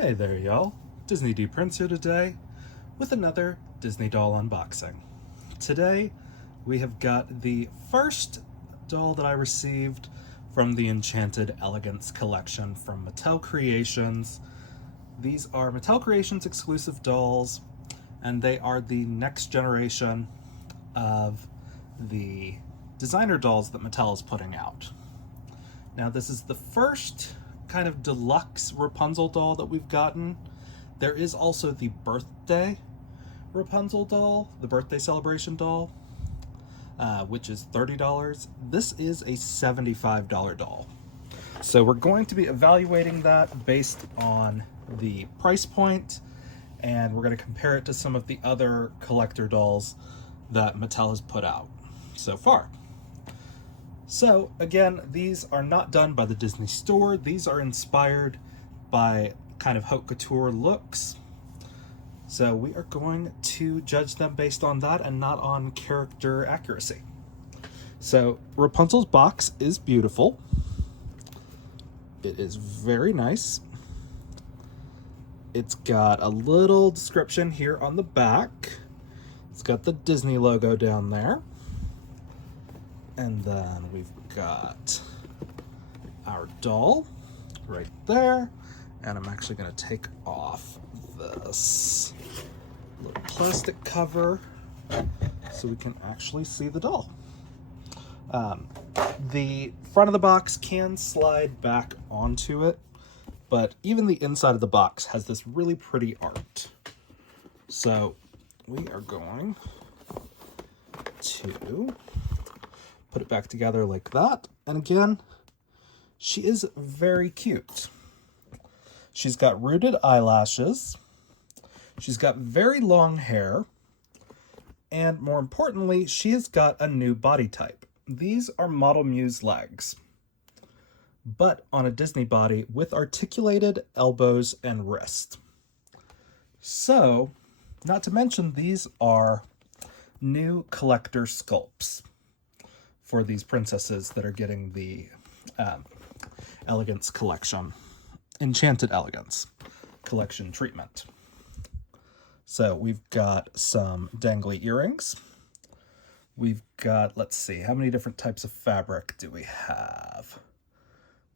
Hey there, y'all. Disney D Prince here today with another Disney doll unboxing. Today, we have got the first doll that I received from the Enchanted Elegance collection from Mattel Creations. These are Mattel Creations exclusive dolls, and they are the next generation of the designer dolls that Mattel is putting out. Now, this is the first kind of deluxe Rapunzel doll that we've gotten. There is also the birthday Rapunzel doll, the birthday celebration doll, which is $30. This is a $75 doll. So we're going to be evaluating that based on the price point, and we're going to compare it to some of the other collector dolls that Mattel has put out so far. So again, these are not done by the Disney Store. These are inspired by kind of haute couture looks. So we are going to judge them based on that and not on character accuracy. So Rapunzel's box is beautiful. It is very nice. It's got a little description here on the back. It's got the Disney logo down there. And then we've got our doll right there. And I'm actually going to take off this little plastic cover so we can actually see the doll. The front of the box can slide back onto it, but even the inside of the box has this really pretty art. So we are going to put it back together like that. And again, she is very cute. She's got rooted eyelashes. She's got very long hair. And more importantly, she has got a new body type. These are Model Muse legs, but on a Disney body with articulated elbows and wrist. So, not to mention, these are new collector sculpts for these princesses that are getting the Elegance collection, Enchanted Elegance collection treatment. So we've got some dangly earrings. We've got, let's see, how many different types of fabric do we have?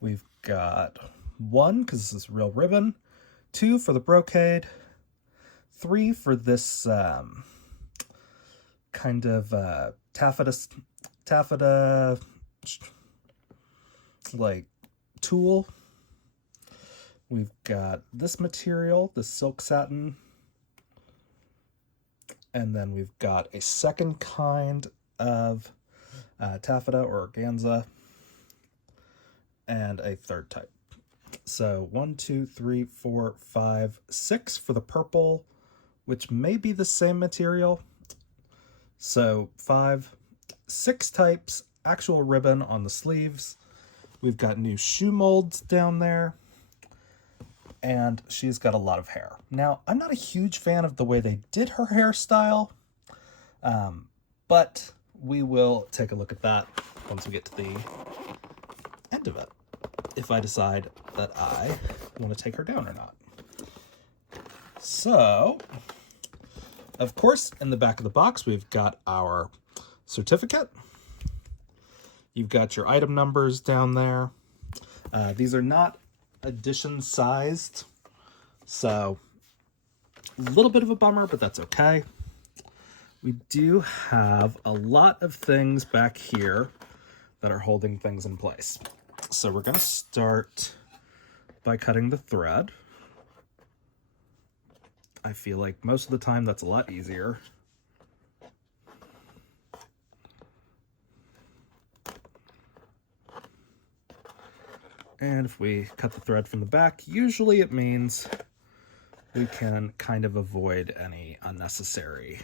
We've got 1, because this is real ribbon, 2 for the brocade, 3 for this kind of taffeta like tulle. We've got this material, the silk satin, and then we've got a second kind of taffeta or organza, and a third type. So 1, 2, 3, 4, 5, 6 for the purple, which may be the same material. So 6 types, actual ribbon on the sleeves. We've got new shoe molds down there. And she's got a lot of hair. Now, I'm not a huge fan of the way they did her hairstyle, but we will take a look at that once we get to the end of it, if I decide that I want to take her down or not. So, of course, in the back of the box, we've got our certificate. You've got your item numbers down there. These are not edition sized, so a little bit of a bummer, but that's okay. We do have a lot of things back here that are holding things in place. So we're going to start by cutting the thread. I feel like most of the time that's a lot easier. And if we cut the thread from the back, usually it means we can kind of avoid any unnecessary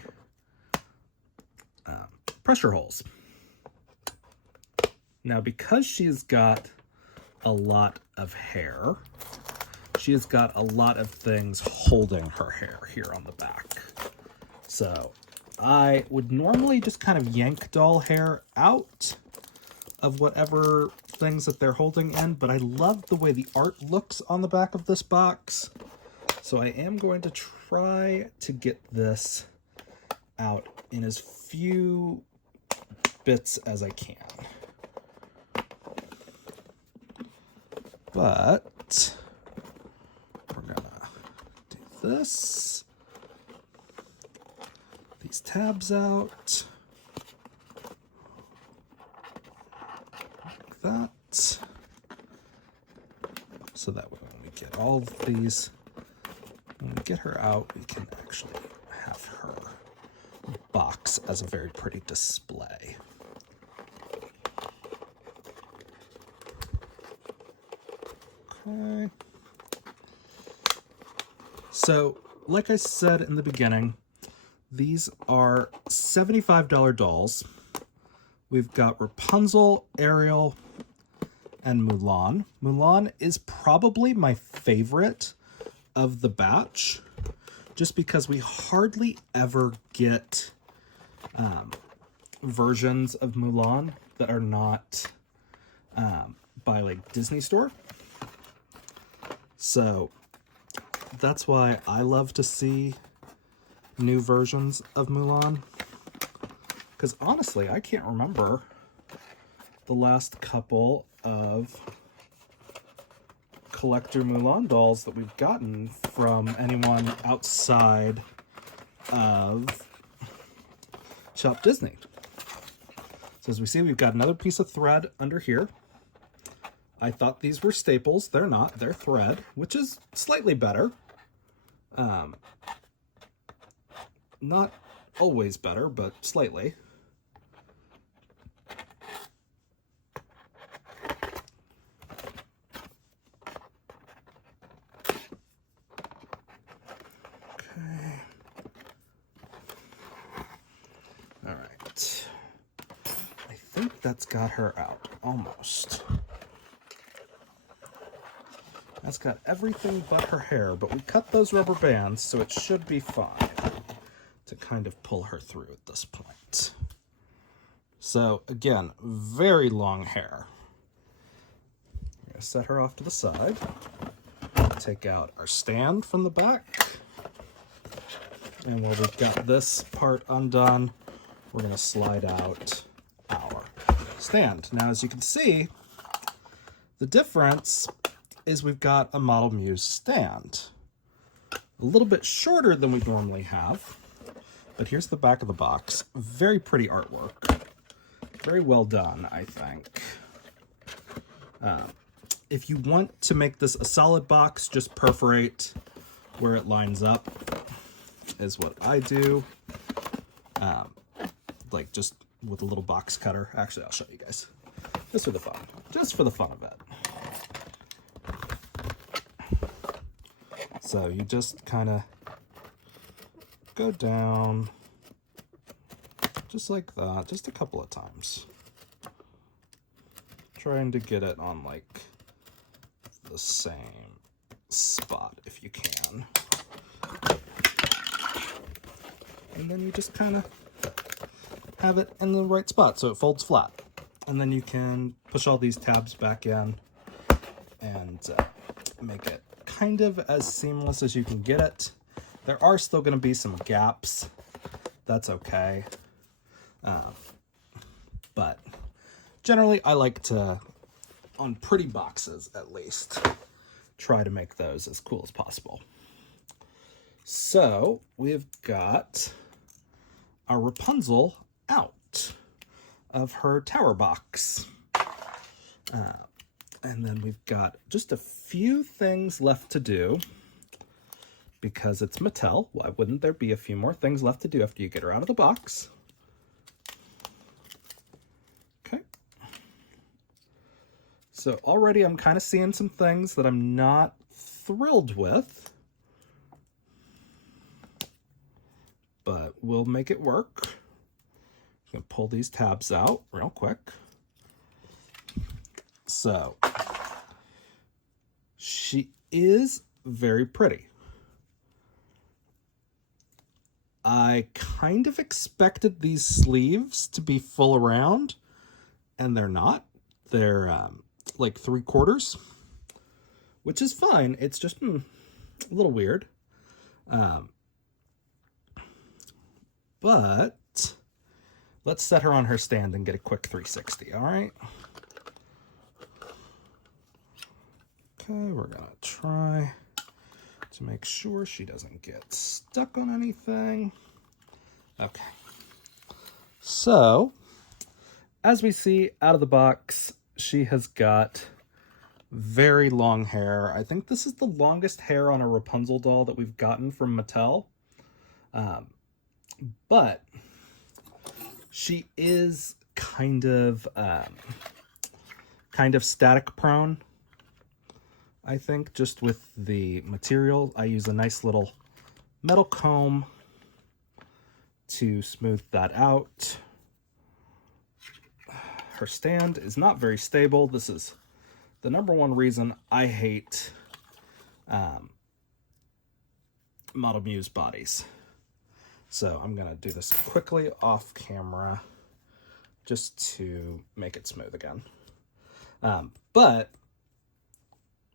pressure holes. Now, because she's got a lot of hair, she has got a lot of things holding her hair here on the back. So I would normally just kind of yank doll hair out of whatever things that they're holding in, but I love the way the art looks on the back of this box. So I am going to try to get this out in as few bits as I can. But we're gonna do this. These tabs out. Like that. So that way when we get all of these, when we get her out, we can actually have her box as a very pretty display. Okay. So, like I said in the beginning, these are $75 dolls. We've got Rapunzel, Ariel, and Mulan. Mulan is probably my favorite of the batch, just because we hardly ever get versions of Mulan that are not by like Disney Store. So that's why I love to see new versions of Mulan, because honestly I can't remember the last couple of collector Mulan dolls that we've gotten from anyone outside of Shop Disney. So as we see, we've got another piece of thread under here. I thought these were staples. They're not. They're thread, which is slightly better. Not always better, but slightly. Okay. All right. I think that's got her out, almost. That's got everything but her hair, but we cut those rubber bands, so it should be fine to kind of pull her through at this point. So again, very long hair. I'm gonna set her off to the side. Take out our stand from the back. And while we've got this part undone, we're gonna slide out our stand. Now, as you can see, the difference is we've got a Model Muse stand. A little bit shorter than we normally have, but here's the back of the box. Very pretty artwork. Very well done, I think. If you want to make this a solid box, just perforate where it lines up, is what I do. Like just with a little box cutter. Actually, I'll show you guys. Just for the fun. Just for the fun of it. So you just kind of go down just like that, just a couple of times. Trying to get it on like the same spot if you can. And then you just kind of have it in the right spot so it folds flat. And then you can push all these tabs back in and make it kind of as seamless as you can get it. There are still going to be some gaps. That's okay. But generally I like to, on pretty boxes at least, try to make those as cool as possible. So we've got our Rapunzel out of her tower box. And then we've got just a few things left to do because it's Mattel. Why wouldn't there be a few more things left to do after you get her out of the box? Okay. So already I'm kind of seeing some things that I'm not thrilled with, but we'll make it work. I'm gonna pull these tabs out real quick. So she is very pretty. I kind of expected these sleeves to be full around, and they're not. They're like 3/4, which is fine. It's just A little weird. But let's set her on her stand and get a quick 360, all right? Okay, we're gonna try to make sure she doesn't get stuck on anything. Okay. So, as we see out of the box, she has got very long hair. I think this is the longest hair on a Rapunzel doll that we've gotten from Mattel. But she is kind of static prone, I think, just with the material. I use a nice little metal comb to smooth that out. Her stand is not very stable. This is the number one reason I hate Model Muse bodies. So I'm gonna do this quickly off camera just to make it smooth again. But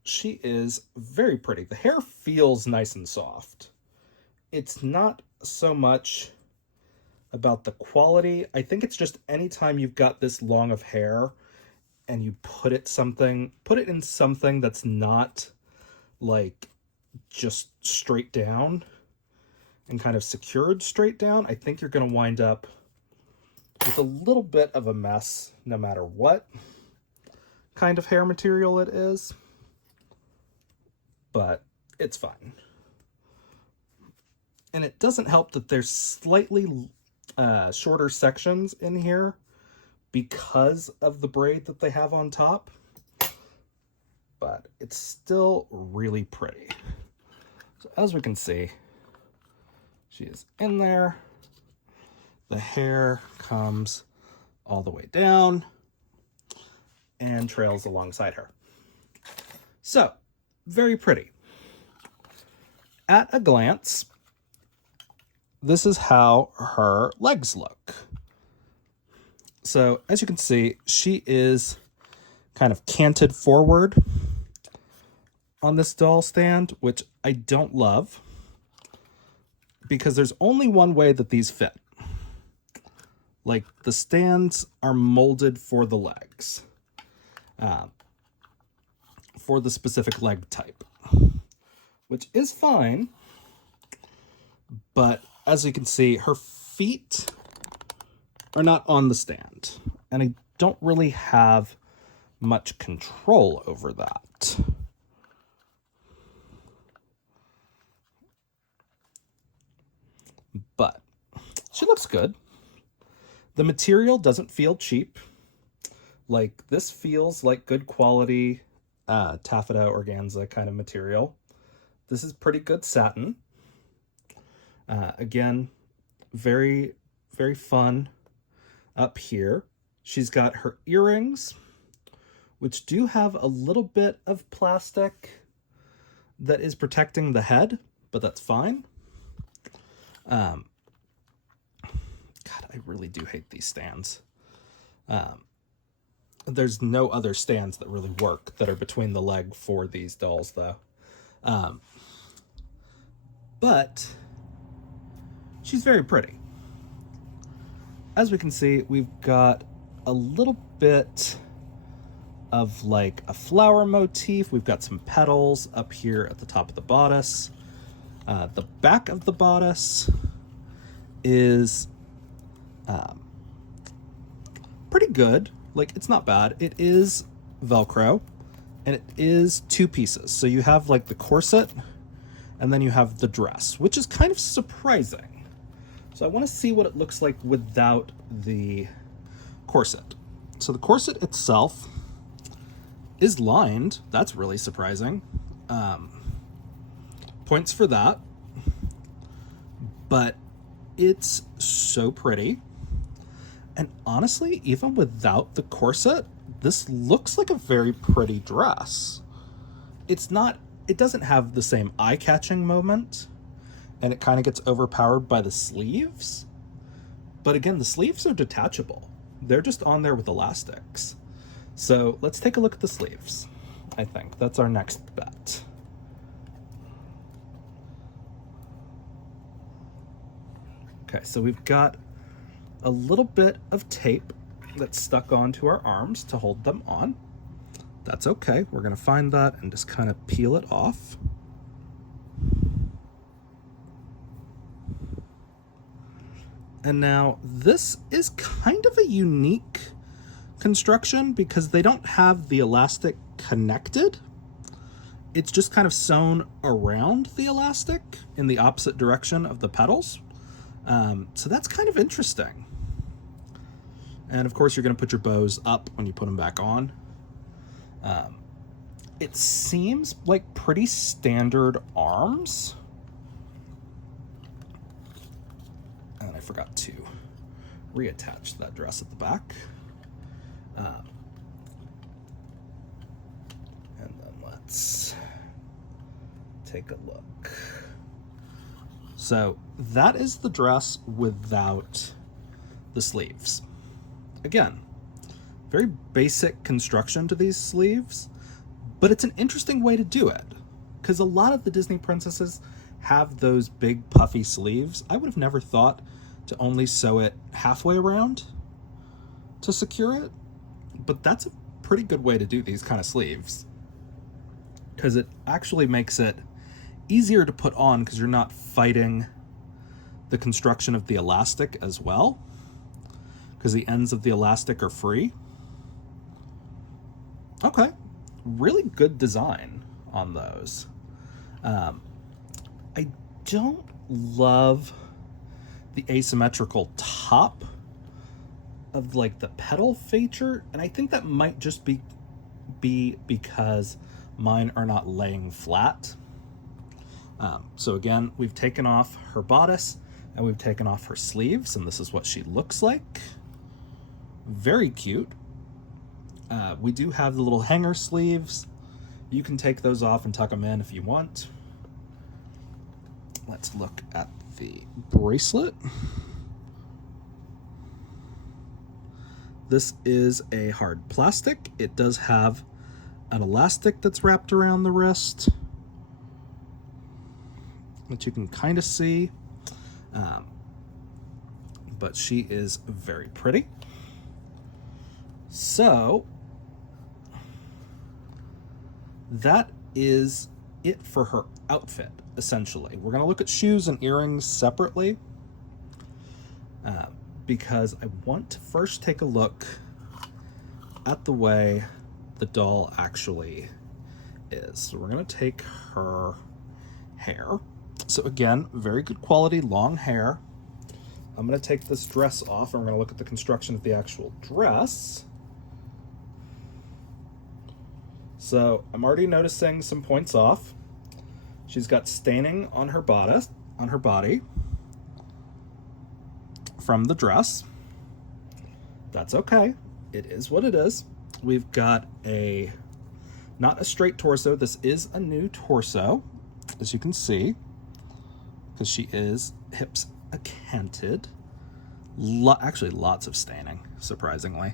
she is very pretty. The hair feels nice and soft. It's not so much about the quality. I think it's just anytime you've got this long of hair and you put it in something that's not like just straight down and kind of secured straight down, I think you're going to wind up with a little bit of a mess no matter what kind of hair material it is. But it's fine. And it doesn't help that there's slightly shorter sections in here because of the braid that they have on top. But it's still really pretty. So as we can see, she is in there. The hair comes all the way down and trails alongside her. So, very pretty. At a glance, this is how her legs look. So, as you can see, she is kind of canted forward on this doll stand, which I don't love, because there's only one way that these fit. Like, the stands are molded for the legs, for the specific leg type, which is fine. But as you can see, her feet are not on the stand, and I don't really have much control over that. But she looks good. The material doesn't feel cheap. Like, this feels like good quality taffeta organza kind of material. This is pretty good satin. Again, very, very fun up here. She's got her earrings, which do have a little bit of plastic that is protecting the head, but that's fine. God, I really do hate these stands. There's no other stands that really work that are between the leg for these dolls, though. But she's very pretty. As we can see, we've got a little bit of like a flower motif. We've got some petals up here at the top of the bodice. The back of the bodice is pretty good. Like, it's not bad. It is Velcro, and it is two pieces. So you have like the corset, and then you have the dress, which is kind of surprising. So I want to see what it looks like without the corset. So the corset itself is lined. That's really surprising. Points for that. But it's so pretty. And honestly, even without the corset, this looks like a very pretty dress. It doesn't have the same eye-catching moment, and it kind of gets overpowered by the sleeves. But again, the sleeves are detachable. They're just on there with elastics. So let's take a look at the sleeves. I think that's our next bet. Okay, so we've got a little bit of tape that's stuck onto our arms to hold them on. That's okay. We're going to find that and just kind of peel it off. And now this is kind of a unique construction because they don't have the elastic connected. It's just kind of sewn around the elastic in the opposite direction of the petals. So that's kind of interesting. And of course, you're going to put your bows up when you put them back on. It seems like pretty standard arms. And I forgot to reattach that dress at the back. And then let's take a look. So that is the dress without the sleeves. Again, very basic construction to these sleeves, but it's an interesting way to do it because a lot of the Disney princesses have those big puffy sleeves. I would have never thought to only sew it halfway around to secure it, but that's a pretty good way to do these kind of sleeves because it actually makes it easier to put on because you're not fighting the construction of the elastic as well, because the ends of the elastic are free. Okay, really good design on those. I don't love the asymmetrical top of like the petal feature, and I think that might just be because mine are not laying flat. So again, we've taken off her bodice and we've taken off her sleeves, and this is what she looks like. Very cute. We do have the little hanger sleeves. You can take those off and tuck them in if you want. Let's look at the bracelet. This is a hard plastic. It does have an elastic that's wrapped around the wrist, which you can kind of see. But she is very pretty. So that is it for her outfit, essentially. We're going to look at shoes and earrings separately because I want to first take a look at the way the doll actually is. So we're going to take her hair. So again, very good quality long hair. I'm going to take this dress off and we're going to look at the construction of the actual dress. So I'm already noticing some points off. She's got staining on her bodice, on her body from the dress. That's okay. It is what it is. We've got not a straight torso. This is a new torso, as you can see, because she is hips canted. Actually, lots of staining, surprisingly.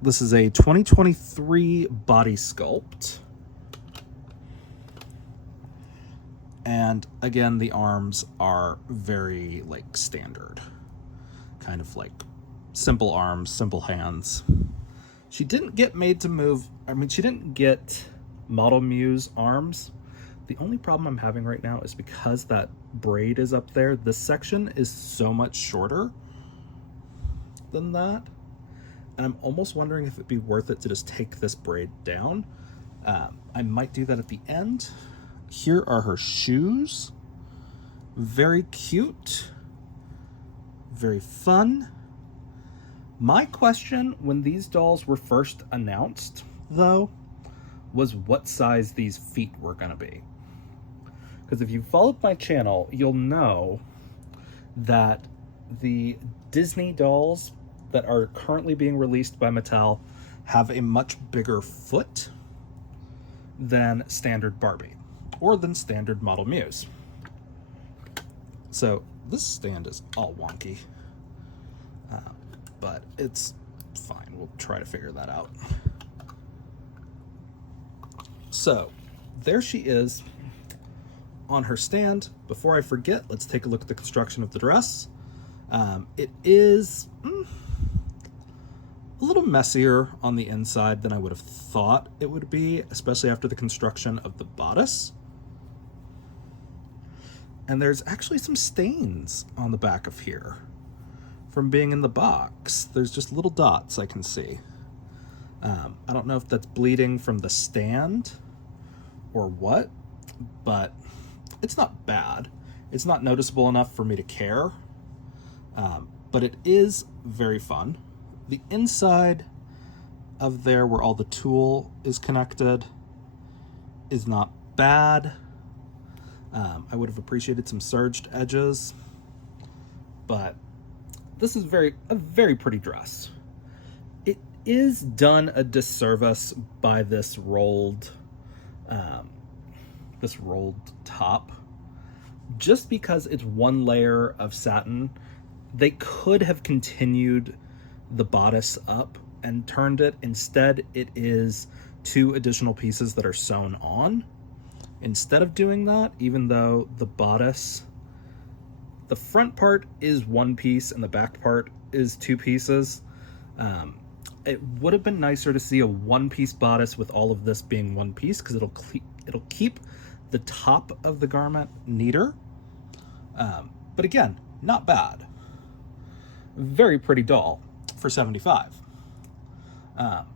This is a 2023 body sculpt. And again, the arms are very like standard, kind of like simple arms, simple hands. She didn't get made to move. I mean, she didn't get Model Muse arms. The only problem I'm having right now is because that braid is up there, this section is so much shorter than that. And I'm almost wondering if it'd be worth it to just take this braid down. I might do that at the end. Here are her shoes. Very cute. Very fun. My question when these dolls were first announced, though, was what size these feet were going to be. Because if you followed my channel, you'll know that the Disney dolls that are currently being released by Mattel have a much bigger foot than standard Barbie or than standard Model Muse. So this stand is all wonky, but it's fine. We'll try to figure that out. So there she is, on her stand, before I forget, let's take a look at the construction of the dress. It is a little messier on the inside than I would have thought it would be, especially after the construction of the bodice. And there's actually some stains on the back of here from being in the box. There's just little dots I can see. I don't know if that's bleeding from the stand or what, but it's not bad. It's not noticeable enough for me to care, but it is very fun. The inside of there where all the tulle is connected is not bad. I would have appreciated some serged edges, but this is a very pretty dress. It is done a disservice by this rolled top. Just because it's one layer of satin, they could have continued the bodice up and turned it. Instead, it is 2 additional pieces that are sewn on. Instead of doing that, even though the bodice, the front part is 1 piece and the back part is 2 pieces, it would have been nicer to see a 1-piece bodice with all of this being 1 piece, because it'll keep the top of the garment neater. But again, not bad. Very pretty doll for $75. Now,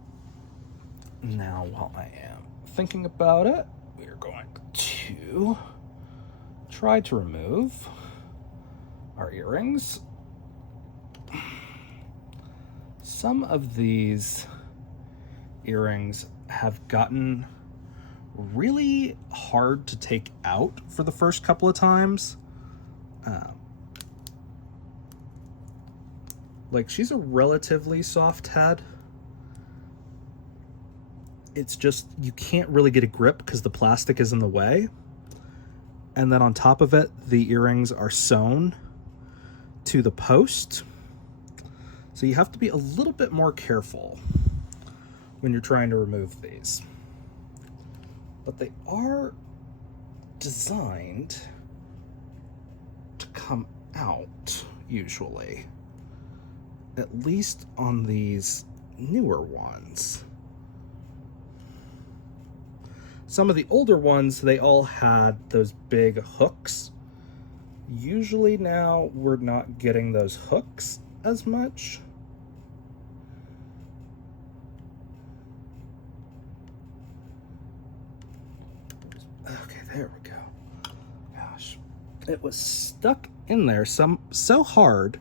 while I am thinking about it, we are going to try to remove our earrings. Some of these earrings have gotten really hard to take out for the first couple of times. Like, she's a relatively soft head. It's just, you can't really get a grip because the plastic is in the way. And then on top of it, the earrings are sewn to the post. So you have to be a little bit more careful when you're trying to remove these. But they are designed to come out, usually. At least on these newer ones. Some of the older ones, they all had those big hooks. Usually now we're not getting those hooks as much. Okay, there we go. Gosh, it was stuck in there so hard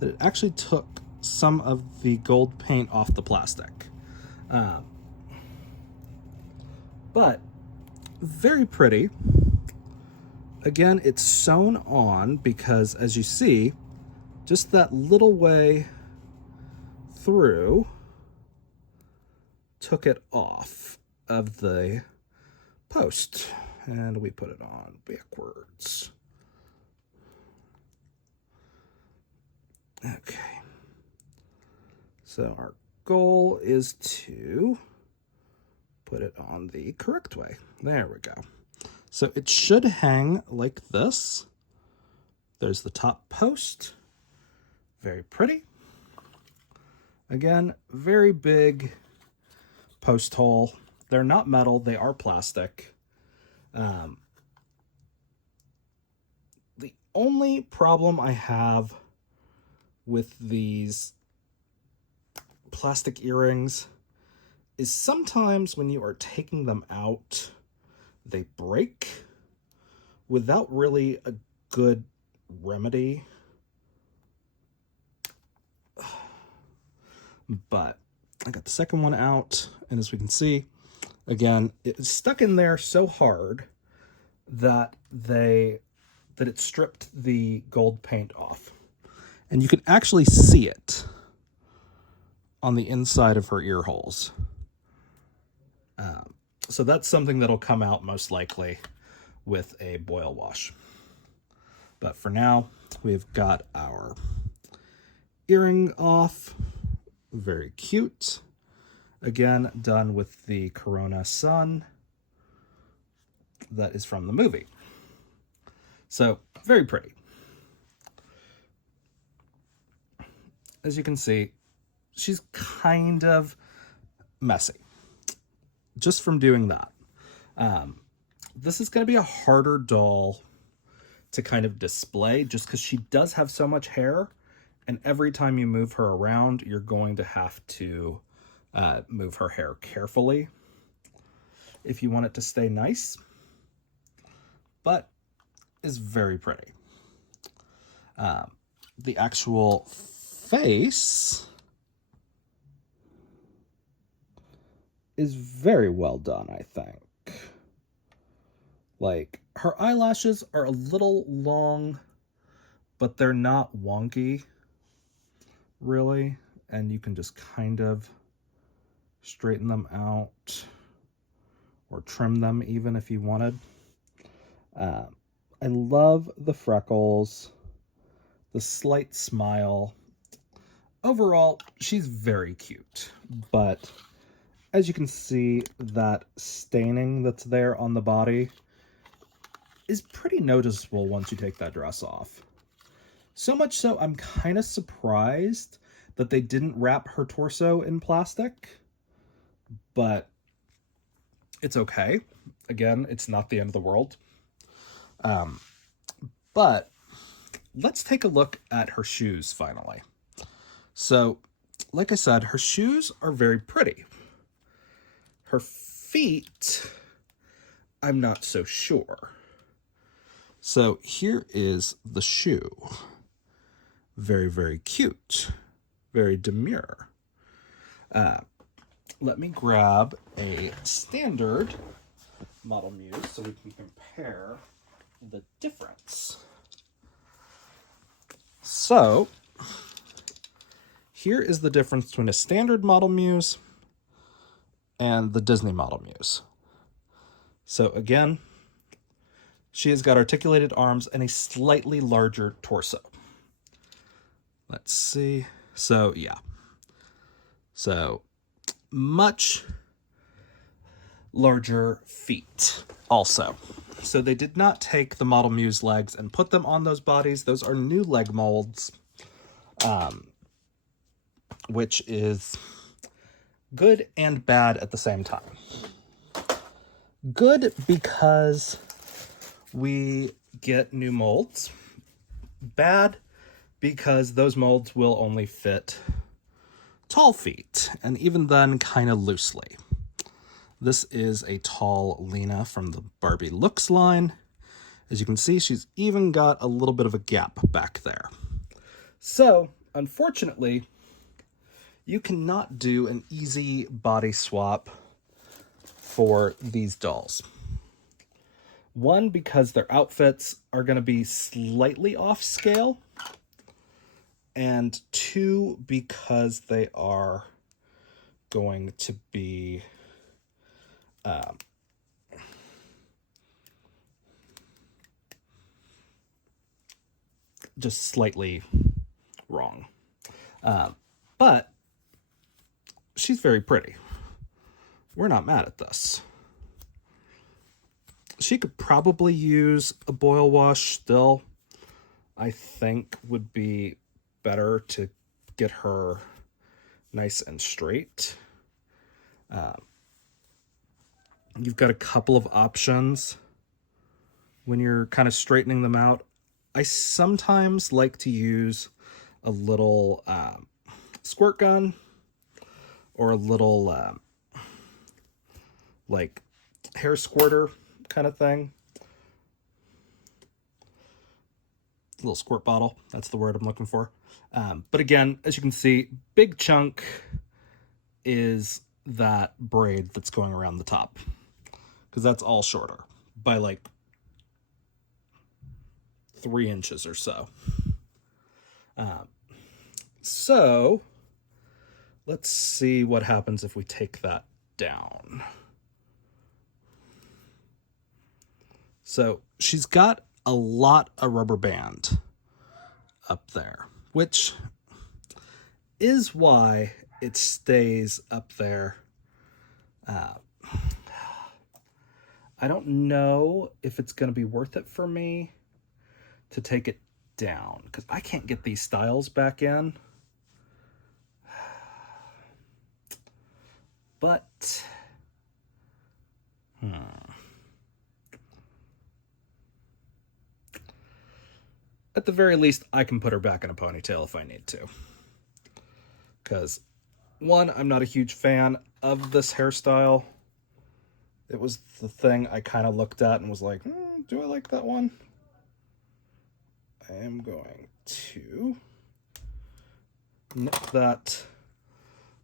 that it actually took some of the gold paint off the plastic. But very pretty. Again, it's sewn on because, as you see, just that little way through took it off of the post, and we put it on backwards. Okay. So our goal is to put it on the correct way. There we go. So it should hang like this. There's the top post. Very pretty. Again, very big post hole. They're not metal, they are plastic. The only problem I have with these plastic earrings is sometimes when you are taking them out, they break without really a good remedy. But I got the second one out, and as we can see, again, it's stuck in there so hard that it stripped the gold paint off. And you can actually see it on the inside of her ear holes. So that's something that'll come out most likely with a boil wash. But for now, we've got our earring off. Very cute. Again, done with the Corona Sun that is from the movie. So, very pretty. As you can see, she's kind of messy just from doing that. This is going to be a harder doll to kind of display just because she does have so much hair, and every time you move her around, you're going to have to move her hair carefully if you want it to stay nice, but is very pretty. The actual face is very well done, I think. Like, her eyelashes are a little long, but they're not wonky, really. And you can just kind of straighten them out or trim them even if you wanted. I love the freckles, the slight smile. Overall, she's very cute, but as you can see, that staining that's there on the body is pretty noticeable once you take that dress off. So much so, I'm kind of surprised that they didn't wrap her torso in plastic, but it's okay. Again, it's not the end of the world. But let's take a look at her shoes finally. So, like I said, her shoes are very pretty. Her feet, I'm not so sure. So here is the shoe. Very, very cute. Very demure. Let me grab a standard Model Muse so we can compare the difference. So, here is the difference between a standard Model Muse and the Disney Model Muse. So again, she has got articulated arms and a slightly larger torso. Let's see. So, yeah. So, much larger feet also. So they did not take the Model Muse legs and put them on those bodies. Those are new leg molds, which is good and bad at the same time. Good because we get new molds. Bad because those molds will only fit tall feet, and even then kind of loosely. This is a tall Lena from the Barbie Looks line. As you can see, she's even got a little bit of a gap back there. So, unfortunately, you cannot do an easy body swap for these dolls. One, because their outfits are going to be slightly off scale. And two, because they are going to be just slightly wrong. But she's very pretty. We're not mad at this. She could probably use a boil wash still. I think would be better to get her nice and straight. You've got a couple of options when you're kind of straightening them out. I sometimes like to use a little squirt gun or a little like hair squirter kind of thing. Little squirt bottle, that's the word I'm looking for. But again, as you can see, big chunk is that braid that's going around the top, because that's all shorter by like 3 inches or so. So let's see what happens if we take that down. So she's got a lot of rubber band up there, which is why it stays up there. I don't know if it's going to be worth it for me to take it down, because I can't get these styles back in. But, at the very least, I can put her back in a ponytail if I need to. Because, one, I'm not a huge fan of this hairstyle. It was the thing I kind of looked at and was like, do I like that one? I am going to nip that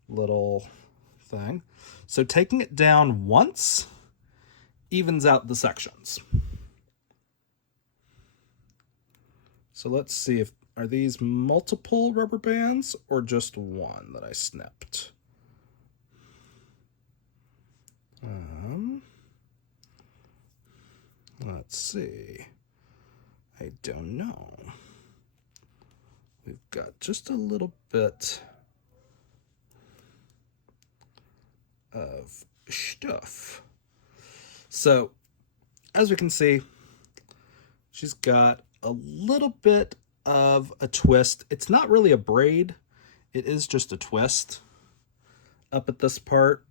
little thing. So taking it down once evens out the sections. So let's see, if are these multiple rubber bands or just one that I snipped? Let's see. I don't know. We've got just a little bit of stuff. So, as we can see, she's got a little bit of a twist. It's not really a braid. It is just a twist up at this part,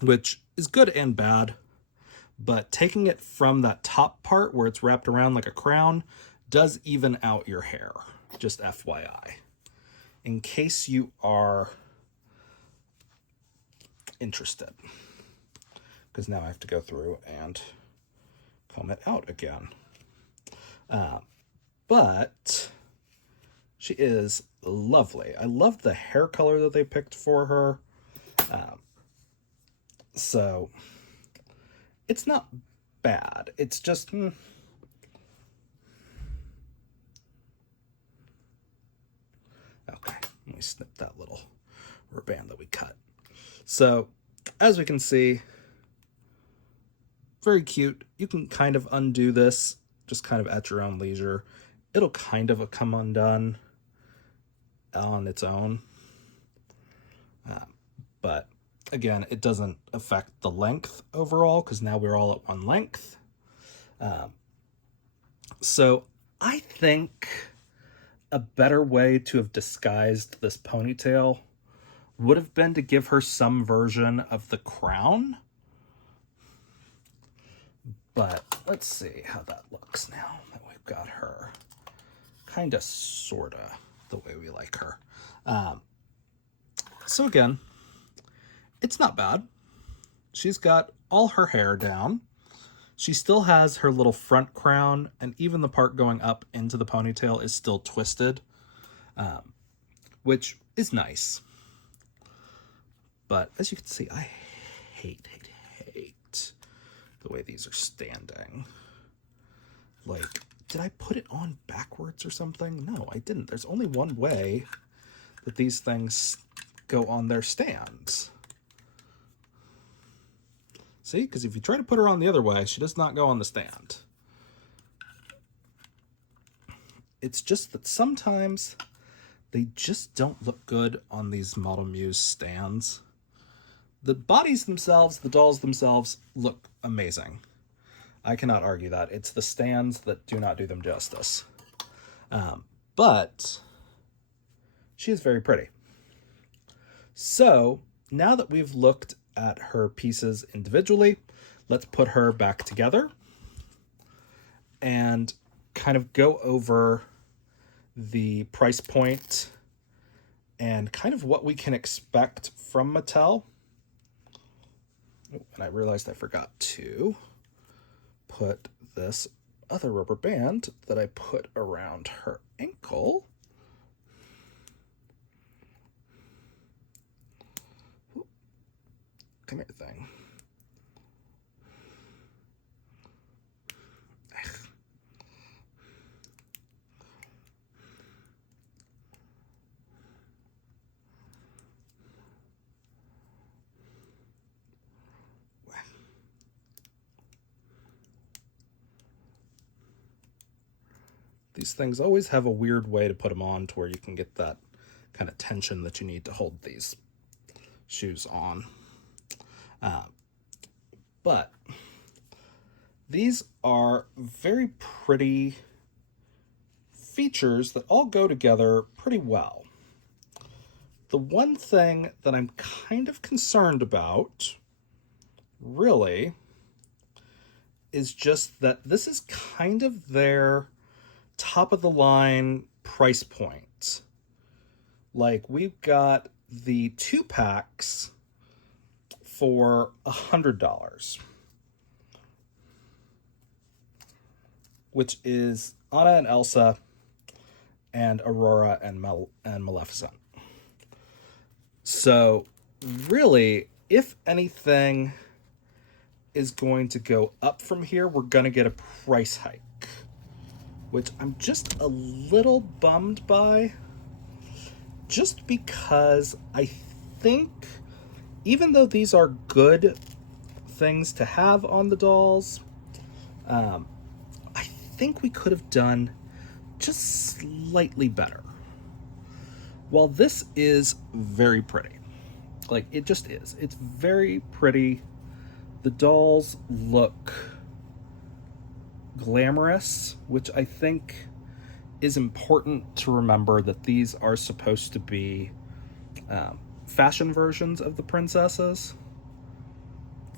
which is good and bad. But taking it from that top part where it's wrapped around like a crown does even out your hair. Just FYI. In case you are interested. Because now I have to go through and comb it out again. But she is lovely. I love the hair color that they picked for her. So it's not bad. It's just... Okay, let me snip that little rubber band that we cut. So, as we can see, very cute. You can kind of undo this, just kind of at your own leisure. It'll kind of come undone on its own. But again, it doesn't affect the length overall, because now we're all at one length. So I think a better way to have disguised this ponytail would have been to give her some version of the crown. But let's see how that looks now that we've got her kind of, sort of, the way we like her. So again, it's not bad. She's got all her hair down. She still has her little front crown, and even the part going up into the ponytail is still twisted, which is nice. But as you can see, I hate the way these are standing. Like, did I put it on backwards or something? No, I didn't. There's only one way that these things go on their stands. See? Because if you try to put her on the other way, she does not go on the stand. It's just that sometimes they just don't look good on these Model Muse stands. The bodies themselves, the dolls themselves, look amazing. I cannot argue that. It's the stands that do not do them justice. But she is very pretty. So now that we've looked at her pieces individually, let's put her back together and kind of go over the price point and kind of what we can expect from Mattel. And I realized I forgot to put this other rubber band that I put around her ankle. Come here, thing. These things always have a weird way to put them on to where you can get that kind of tension that you need to hold these shoes on. But these are very pretty features that all go together pretty well. The one thing that I'm kind of concerned about, really, is just that this is kind of their top of the line price point. Like, we've got the 2-packs for $100, which is Anna and Elsa and Aurora and Maleficent. So really, if anything is going to go up from here, we're going to get a price hike, which I'm just a little bummed by, just because I think, even though these are good things to have on the dolls, I think we could have done just slightly better. While this is very pretty, like, it just is, it's very pretty. The dolls look glamorous, which I think is important to remember, that these are supposed to be fashion versions of the princesses.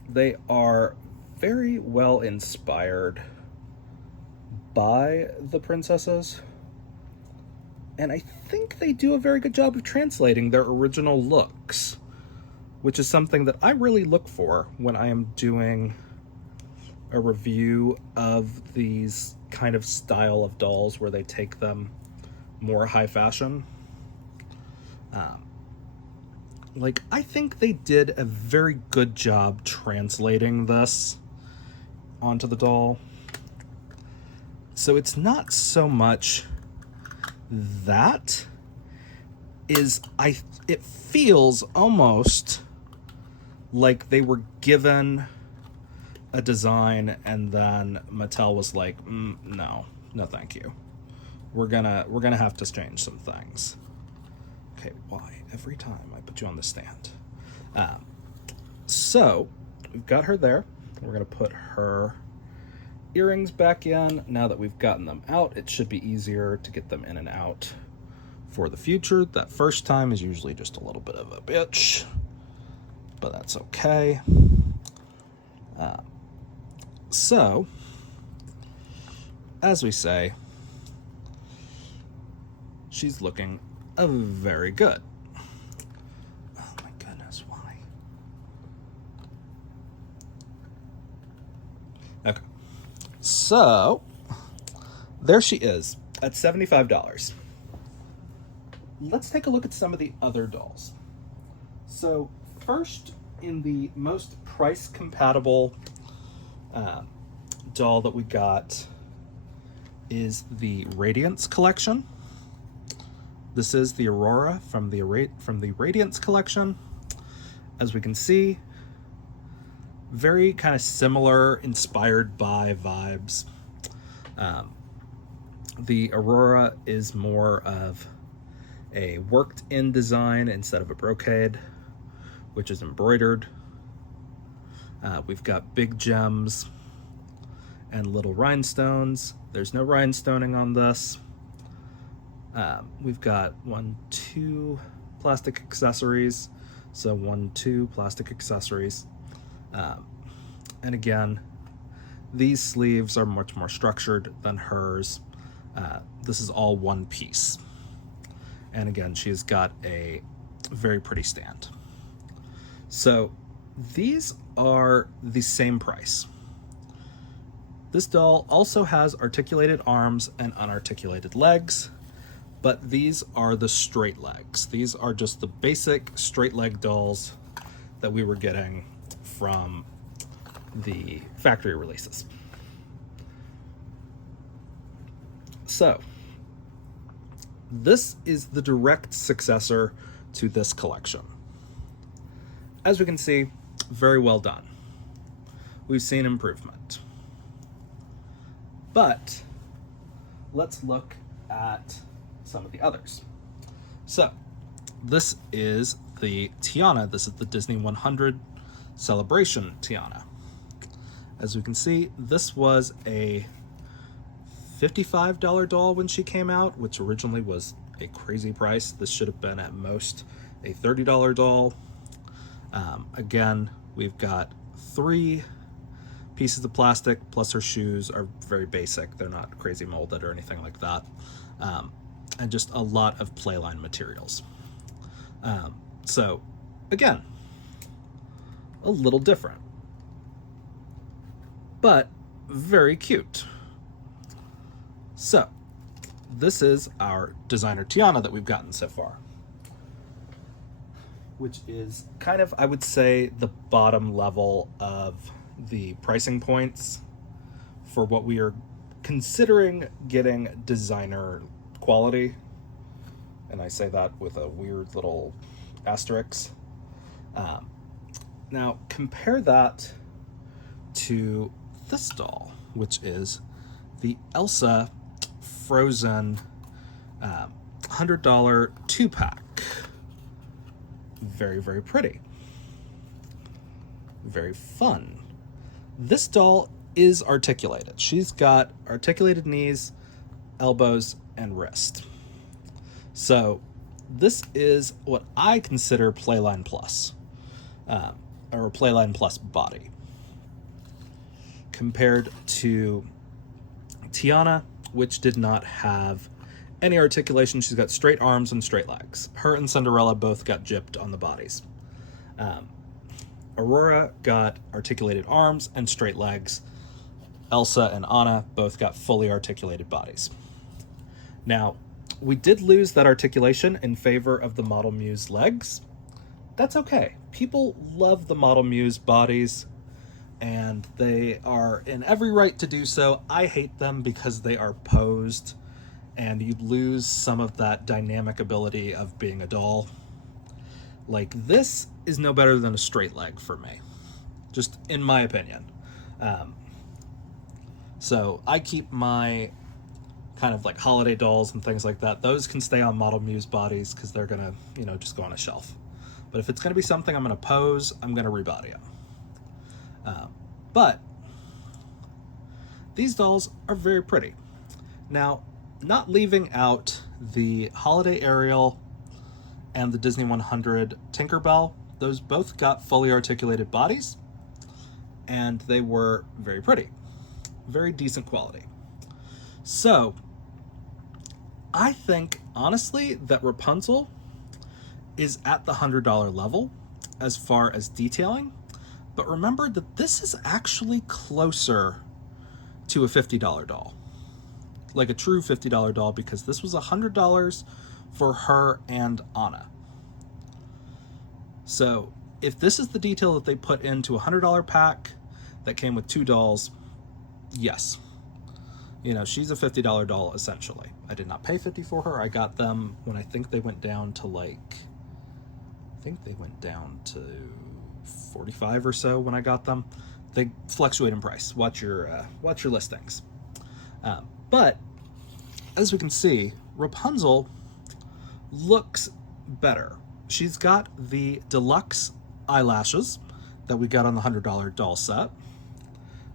They are very well inspired by the princesses, and I think they do a very good job of translating their original looks, which is something that I really look for when I am doing a review of these kind of style of dolls where they take them more high fashion. Like, I think they did a very good job translating this onto the doll. So it's not so much that, it feels almost like they were given a design and then Mattel was like, no thank you, we're gonna have to change some things. Okay, why every time I put you on the stand? So we've got her there. We're gonna put her earrings back in. Now that we've gotten them out, it should be easier to get them in and out for the future. That first time is usually just a little bit of a bitch, but that's okay. So, as we say, she's looking very good. Oh my goodness, why? Okay. So, there she is at $75. Let's take a look at some of the other dolls. So, first, in the most price compatible doll that we got is the Radiance collection. This is the Aurora from the Radiance collection. As we can see, very kind of similar, inspired by vibes. The Aurora is more of a worked in design instead of a brocade, which is embroidered. We've got big gems and little rhinestones. There's no rhinestoning on this. We've got 2 plastic accessories. So 2 plastic accessories. And again, these sleeves are much more structured than hers. This is all one piece. And again, she's got a very pretty stand. So these are the same price. This doll also has articulated arms and unarticulated legs, but these are the straight legs. These are just the basic straight leg dolls that we were getting from the factory releases. So, this is the direct successor to this collection. As we can see, very well done. We've seen improvement. But let's look at some of the others. So, this is the Tiana. This is the Disney 100 Celebration Tiana. As we can see, this was a $55 doll when she came out, which originally was a crazy price. This should have been at most a $30 doll. Again, we've got 3 pieces of plastic, plus her shoes are very basic. They're not crazy molded or anything like that. And just a lot of playline materials. So, again, a little different, but very cute. So, this is our designer Tiana that we've gotten so far, which is kind of, I would say, the bottom level of the pricing points for what we are considering getting designer quality. And I say that with a weird little asterisk. Now, compare that to this doll, which is the Elsa Frozen $100 2-pack. Very, very pretty. Very fun. This doll is articulated. She's got articulated knees, elbows, and wrist. So this is what I consider Playline Plus, or Playline Plus body, compared to Tiana, which did not have any articulation. She's got straight arms and straight legs. Her and Cinderella both got gypped on the bodies. Aurora got articulated arms and straight legs. Elsa and Anna both got fully articulated bodies. Now, we did lose that articulation in favor of the Model Muse legs. That's okay. People love the Model Muse bodies, and they are in every right to do so. I hate them because they are posed, and you lose some of that dynamic ability of being a doll. Like, this is no better than a straight leg for me, just in my opinion. So I keep my kind of like holiday dolls and things like that. Those can stay on Model Muse bodies because they're gonna, just go on a shelf. But if it's gonna be something I'm gonna pose, I'm gonna rebody them. But these dolls are very pretty. Now, not leaving out the Holiday Ariel and the Disney 100 Tinkerbell, those both got fully articulated bodies, and they were very pretty. Very decent quality. So, I think, honestly, that Rapunzel is at the $100 level as far as detailing, but remember that this is actually closer to a $50 doll. Like a true $50 doll, because this was $100 for her and Anna. So if this is the detail that they put into a $100 pack that came with 2 dolls, yes. She's a $50 doll, essentially. I did not pay $50 for her. I got them when I think they went down to $45 or so when I got them. They fluctuate in price. Watch your listings. But as we can see, Rapunzel looks better. She's got the deluxe eyelashes that we got on the $100 doll set.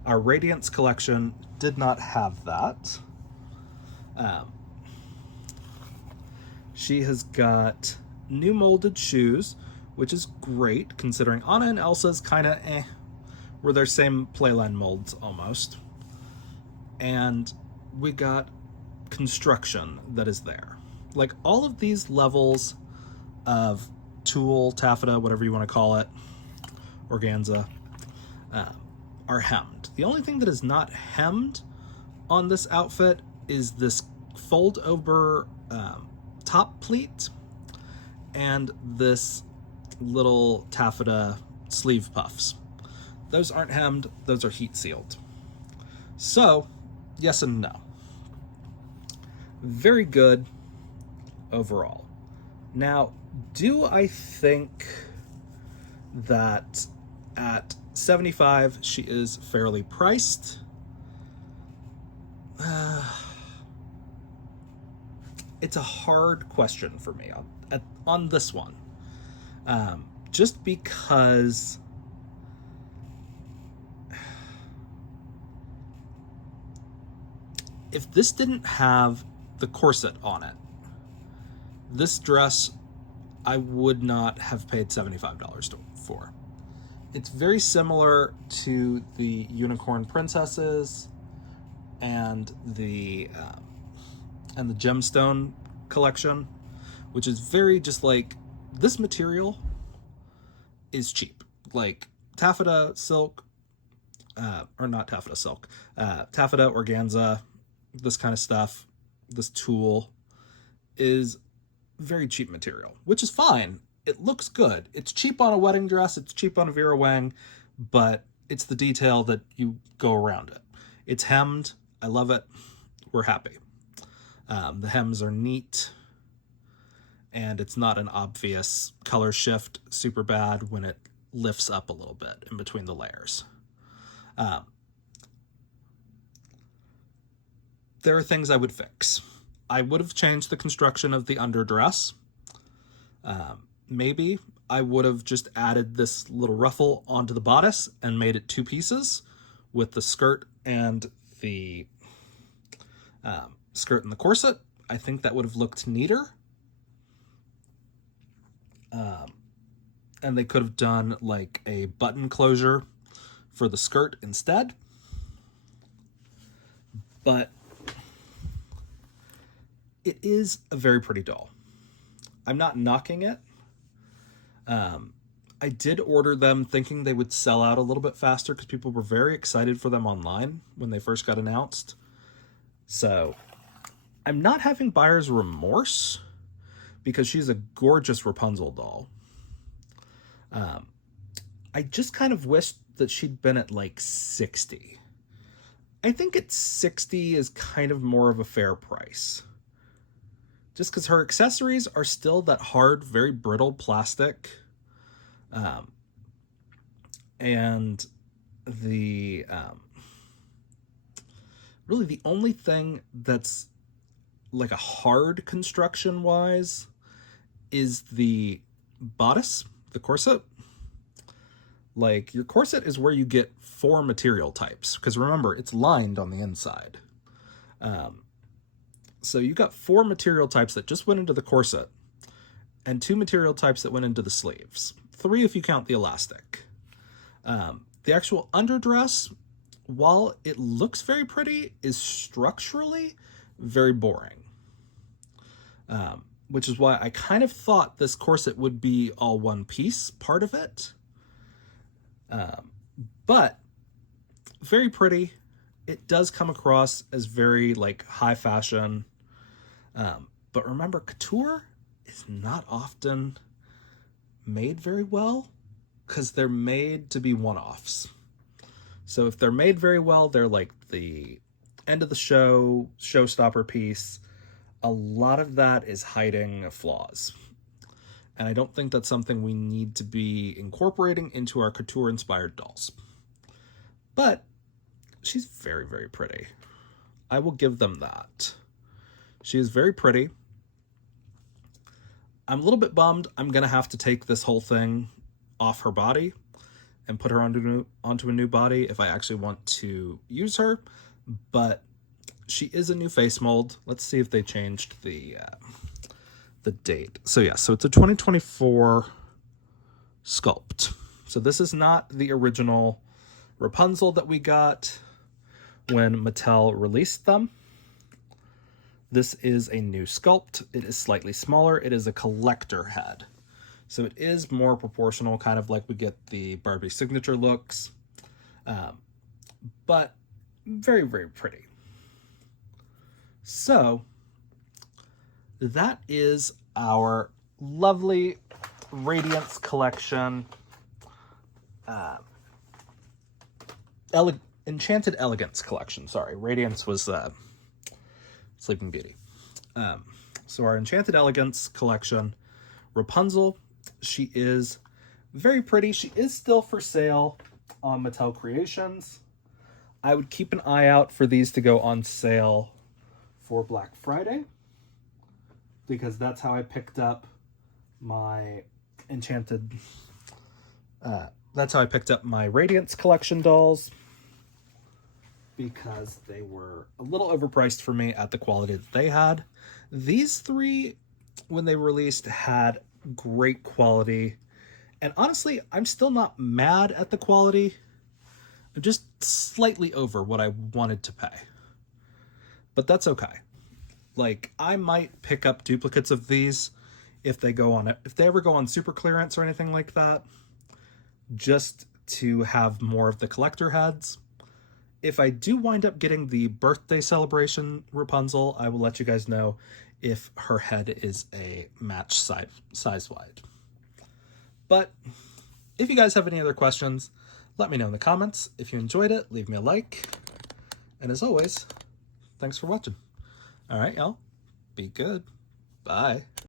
Our Radiance collection did not have that. She has got new molded shoes, which is great considering Anna and Elsa's kind of were their same playline molds almost. And we got construction that is there. Like, all of these levels of tulle, taffeta, whatever you want to call it, organza, are hemmed. The only thing that is not hemmed on this outfit is this fold over top pleat and this little taffeta sleeve puffs. Those aren't hemmed, those are heat sealed. So, yes and no. Very good overall. Now, do I think that at $75 she is fairly priced? It's a hard question for me on this one. Just because if this didn't have the corset on it, this dress I would not have paid $75 for. It's very similar to the Unicorn Princesses and the Gemstone collection, which is very just like, this material is cheap. Like taffeta silk, or not taffeta silk, taffeta, organza, this kind of stuff, this tulle is very cheap material, which is fine. It looks good. It's cheap on a wedding dress. It's cheap on a Vera Wang, but it's the detail that you go around it. It's hemmed. I love it. We're happy. The hems are neat, and it's not an obvious color shift super bad when it lifts up a little bit in between the layers. There are things I would fix. I would have changed the construction of the underdress. Maybe I would have just added this little ruffle onto the bodice and made it two pieces with the skirt and the corset. I think that would have looked neater. And they could have done like a button closure for the skirt instead. But it is a very pretty doll. I'm not knocking it. I did order them thinking they would sell out a little bit faster because people were very excited for them online when they first got announced. So I'm not having buyer's remorse because she's a gorgeous Rapunzel doll. I just kind of wished that she'd been at like 60. I think at 60 is kind of more of a fair price. Just because her accessories are still that hard, very brittle plastic. And the really the only thing that's like a hard construction wise is the bodice, the corset. Like, your corset is where you get 4 material types, because remember, it's lined on the inside. So you got 4 material types that just went into the corset, and 2 material types that went into the sleeves. 3 if you count the elastic. The actual underdress, while it looks very pretty, is structurally very boring. Which is why I kind of thought this corset would be all one piece, part of it. But very pretty. It does come across as very like high fashion. But remember, couture is not often made very well because they're made to be one-offs. So if they're made very well, they're like the end of the show, showstopper piece. A lot of that is hiding flaws. And I don't think that's something we need to be incorporating into our couture-inspired dolls. But she's very, very pretty. I will give them that. She is very pretty. I'm a little bit bummed I'm going to have to take this whole thing off her body and put her onto a new body if I actually want to use her. But she is a new face mold. Let's see if they changed the date. So yeah, so it's a 2024 sculpt. So this is not the original Rapunzel that we got when Mattel released them. This is a new sculpt. It is slightly smaller. It is a collector head. So it is more proportional, kind of like we get the Barbie signature looks. But very, very pretty. So that is our lovely Radiance collection. Enchanted Elegance collection. Sorry, Radiance was Sleeping Beauty. So our Enchanted Elegance collection. Rapunzel, she is very pretty. She is still for sale on Mattel Creations. I would keep an eye out for these to go on sale for Black Friday, because that's how I picked up my Enchanted, that's how I picked up my Radiance collection dolls, because they were a little overpriced for me at the quality that they had. These three, when they released, had great quality. And honestly, I'm still not mad at the quality. I'm just slightly over what I wanted to pay. But that's okay. Like, I might pick up duplicates of these if they ever go on super clearance or anything like that, just to have more of the collector heads. If I do wind up getting the birthday celebration Rapunzel, I will let you guys know if her head is a match size wide. But if you guys have any other questions, let me know in the comments. If you enjoyed it, leave me a like. And as always, thanks for watching. All right, y'all. Be good. Bye.